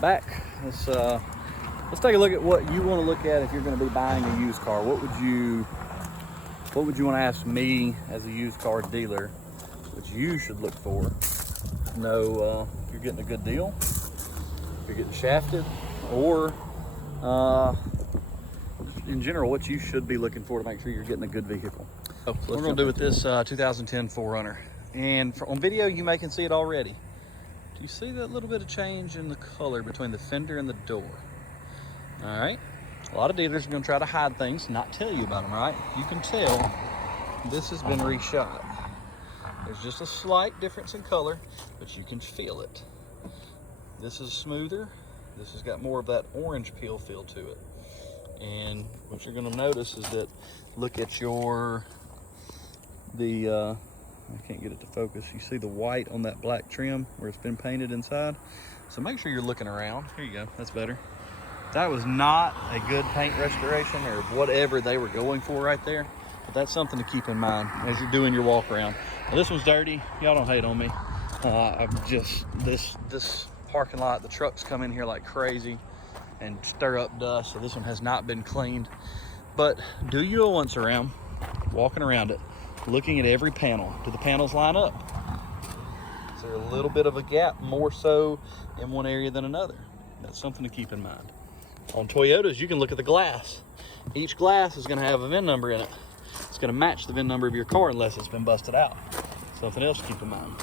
back. Let's take a look at what you want to look at if you're going to be buying a used car. What would you want to ask me as a used car dealer that you should look for? Know if you're getting a good deal, if you're getting shafted, or in general, what you should be looking for to make sure you're getting a good vehicle. So what we're going to do with this 2010 4Runner, and on video you may can see it already. Do you see that little bit of change in the color between the fender and the door? All right, a lot of dealers are going to try to hide things, not tell you about them, right? You can tell this has been reshot. There's just a slight difference in color, but you can feel it. This is smoother. This has got more of that orange peel feel to it. And what you're going to notice is that, look at I can't get it to focus. You see the white on that black trim where it's been painted inside? So make sure you're looking around. Here you go, that's better. That was not a good paint restoration or whatever they were going for right there, but that's something to keep in mind as you're doing your walk around. Now, this one's dirty. Y'all don't hate on me. This parking lot, the trucks come in here like crazy and stir up dust, so this one has not been cleaned. But do you a once around, walking around it, looking at every panel. Do the panels line up? Is there a little bit of a gap, more so in one area than another? That's something to keep in mind. On Toyotas, you can look at the glass. Each glass is going to have a VIN number in it. It's going to match the VIN number of your car unless it's been busted out. Something else to keep in mind.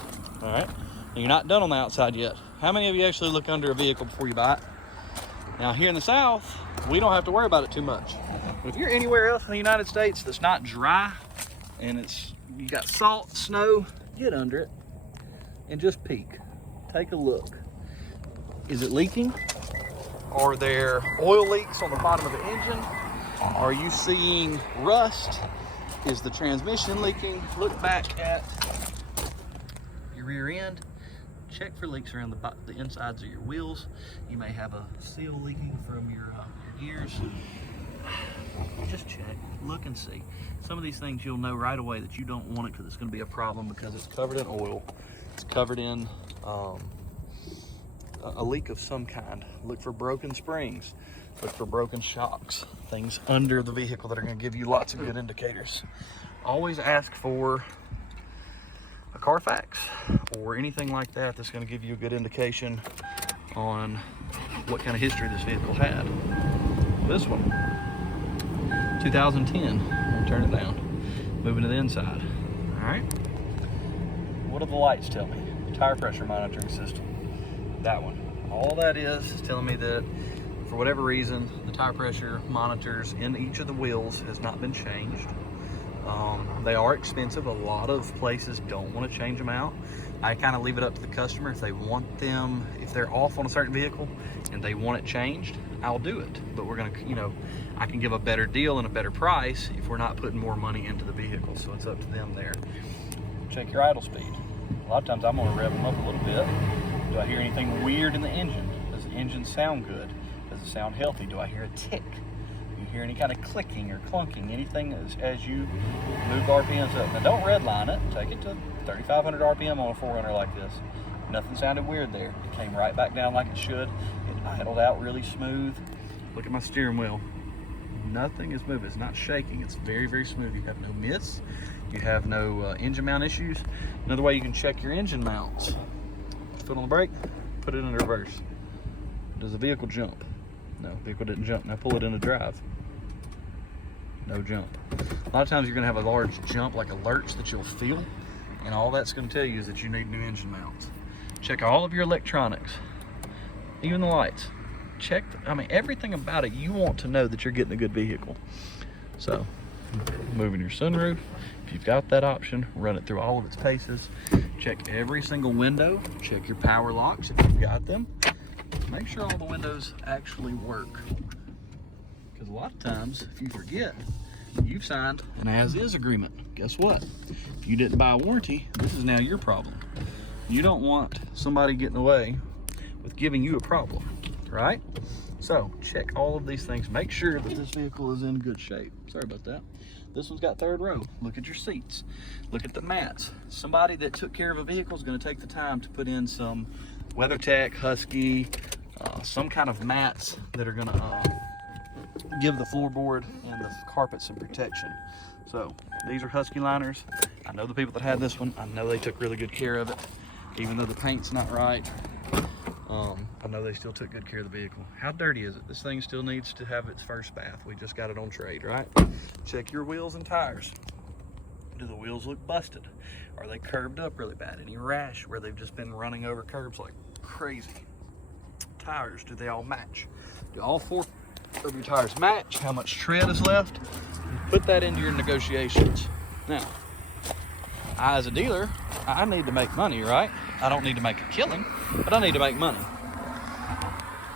All right, and you're not done on the outside yet. How many of you actually look under a vehicle before you buy it? Now here in the South, we don't have to worry about it too much. But if you're anywhere else in the United States that's not dry and you got salt, snow, get under it and just peek. Take a look. Is it leaking? Are there oil leaks on the bottom of the engine? Are you seeing rust? Is the transmission leaking? Look back at your rear end. Check for leaks around the insides of your wheels. You may have a seal leaking from your gears. Just check, look and see. Some of these things you'll know right away that you don't want it because it's going to be a problem because it's covered in oil. It's covered in a leak of some kind. Look for broken springs. Look for broken shocks. Things under the vehicle that are going to give you lots of good indicators. Always ask for a Carfax or anything like that that's going to give you a good indication on what kind of history this vehicle had. This one, 2010. I'll turn it down. Moving to the inside. All right. What do the lights tell me? Tire pressure monitoring system. That one. All that is telling me that for whatever reason, the tire pressure monitors in each of the wheels has not been changed. They are expensive. A lot of places don't want to change them out. I kind of leave it up to the customer. If they want them, if they're off on a certain vehicle and they want it changed, I'll do it. But we're going to, I can give a better deal and a better price if we're not putting more money into the vehicle. So it's up to them there. Check your idle speed. A lot of times I'm going to rev them up a little bit. Do I hear anything weird in the engine? Does the engine sound good? Does it sound healthy? Do I hear a tick? Do you hear any kind of clicking or clunking? Anything as you move RPMs up. Now don't redline it. Take it to 3,500 RPM on a 4Runner like this. Nothing sounded weird there. It came right back down like it should. It idled out really smooth. Look at my steering wheel. Nothing is moving. It's not shaking. It's very, very smooth. You have no miss. You have no engine mount issues. Another way you can check your engine mounts. Foot on the brake, put it in reverse. Does the vehicle jump? No, the vehicle didn't jump. Now pull it into drive. No jump. A lot of times you're going to have a large jump, like a lurch that you'll feel, and all that's going to tell you is that you need new engine mounts. Check all of your electronics, even the lights. Check, everything about it. You want to know that you're getting a good vehicle. So, moving your sunroof, if you've got that option, run it through all of its paces. Check every single window. Check your power locks if you've got them. Make sure all the windows actually work. Because a lot of times, if you forget, you've signed an as-is agreement. Guess what? If you didn't buy a warranty, this is now your problem. You don't want somebody getting away with giving you a problem, right? So check all of these things. Make sure that this vehicle is in good shape. Sorry about that. This one's got third row. Look at your seats. Look at the mats. Somebody that took care of a vehicle is going to take the time to put in some WeatherTech, Husky, some kind of mats that are gonna give the floorboard and the carpet some protection. So these are Husky liners. I know the people that had this one, I know they took really good care of it, even though the paint's not right. I know they still took good care of the vehicle. How dirty is it? This thing still needs to have its first bath. We just got it on trade, right? Check your wheels and tires. Do the wheels look busted? Are they curved up really bad? Any rash where they've just been running over curbs like crazy? Tires, do they all match? Do all 4 of your tires match? How much tread is left? Put that into your negotiations. Now, I as a dealer, I need to make money, right? I don't need to make a killing, but I need to make money.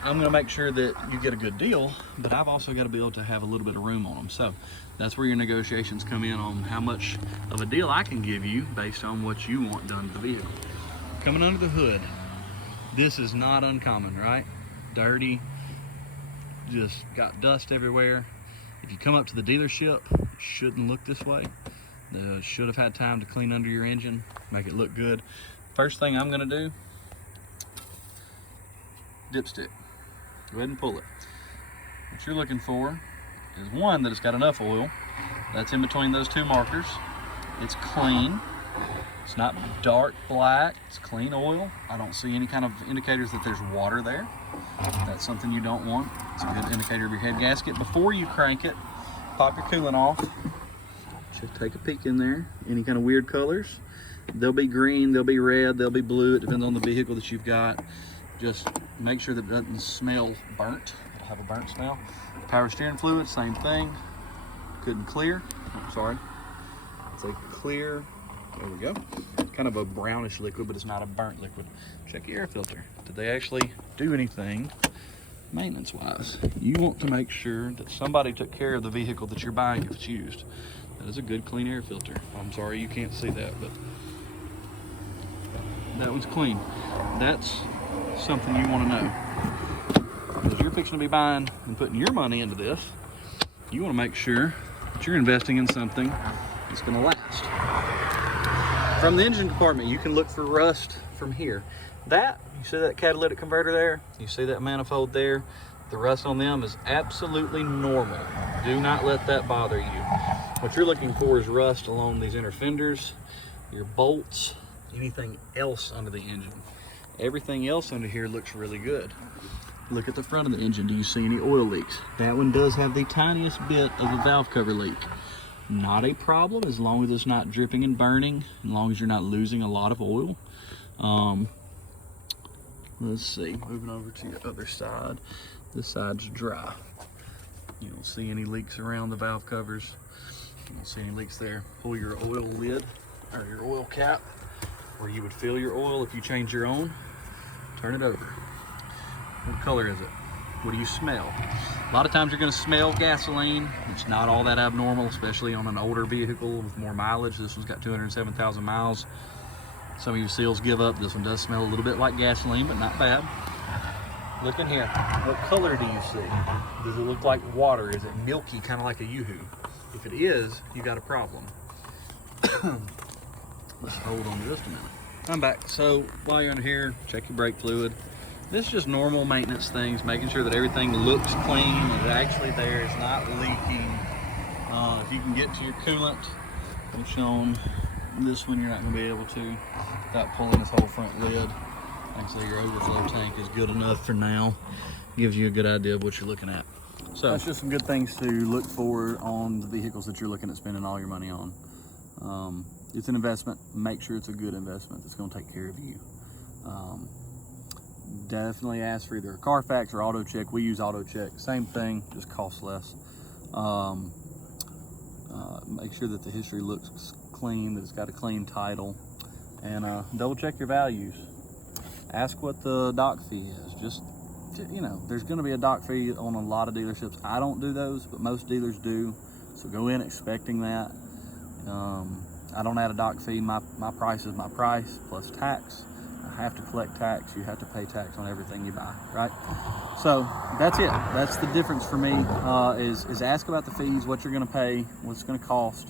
I'm gonna make sure that you get a good deal, but I've also got to be able to have a little bit of room on them. So that's where your negotiations come in on how much of a deal I can give you based on what you want done to the vehicle. Coming under the hood, this is not uncommon, right? Dirty, just got dust everywhere. If you come up to the dealership, it shouldn't look this way. Should have had time to clean under your engine, make it look good. First thing I'm gonna do, dipstick. Go ahead and pull it. What you're looking for is one, that it's got enough oil. That's in between those 2 markers. It's clean. It's not dark black, it's clean oil. I don't see any kind of indicators that there's water there. That's something you don't want. It's a good indicator of your head gasket. Before you crank it, pop your coolant off. Just take a peek in there. Any kind of weird colors. They'll be green, they'll be red, they'll be blue. It depends on the vehicle that you've got. Just make sure that it doesn't smell burnt. It'll have a burnt smell. Power steering fluid, same thing. Couldn't clear. Oh, sorry. It's a clear. There we go. Kind of a brownish liquid, but it's not a burnt liquid. Check your air filter. Did they actually do anything maintenance-wise? You want to make sure that somebody took care of the vehicle that you're buying if it's used. That is a good clean air filter. I'm sorry you can't see that, but that one's clean. That's something you want to know. Because you're fixing to be buying and putting your money into this, you want to make sure that you're investing in something that's going to last. From the engine compartment, you can look for rust from here. You see that catalytic converter there? You see that manifold there? The rust on them is absolutely normal. Do not let that bother you. What you're looking for is rust along these inner fenders, your bolts, anything else under the engine. Everything else under here looks really good. Look at the front of the engine. Do you see any oil leaks? That one does have the tiniest bit of a valve cover leak. Not a problem as long as it's not dripping and burning, as long as you're not losing a lot of oil. Let's see, moving over to your other side. This side's dry. You don't see any leaks around the valve covers. You don't see any leaks there. Pull your oil lid, or your oil cap, where you would fill your oil if you change your own. Turn it over. What color is it? What do you smell? A lot of times you're gonna smell gasoline. It's not all that abnormal, especially on an older vehicle with more mileage. This one's got 207,000 miles. Some of your seals give up. This one does smell a little bit like gasoline, but not bad. Look in here. What color do you see? Does it look like water? Is it milky, kind of like a Yoo-hoo? If it is, you got a problem. Let's hold on just a minute. I'm back. So while you're under here, check your brake fluid. This is just normal maintenance things, making sure that everything looks clean, is actually there, it's not leaking. If you can get to your coolant, I'm showing this one you're not going to be able to without pulling this whole front lid. Like I say, your overflow tank is good enough for now. Gives you a good idea of what you're looking at. So that's just some good things to look for on the vehicles that you're looking at spending all your money on. It's an investment. Make sure it's a good investment that's going to take care of you. Definitely ask for either a Carfax or AutoCheck. We use AutoCheck. Same thing, just costs less. Make sure that the history looks clean, that it's got a clean title, and double check your values. Ask what the dock fee is. Just, you know, there's going to be a dock fee on a lot of dealerships. I don't do those, but most dealers do. So go in expecting that. I don't add a dock fee. My price is my price plus tax. I have to collect tax. You have to pay tax on everything you buy, right? So that's it. That's the difference for me, is ask about the fees, what you're going to pay, what's going to cost,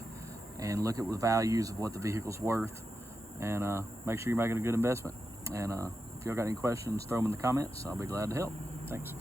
and look at the values of what the vehicle's worth, and make sure you're making a good investment. And If y'all got any questions, throw them in the comments. I'll be glad to help. Thanks.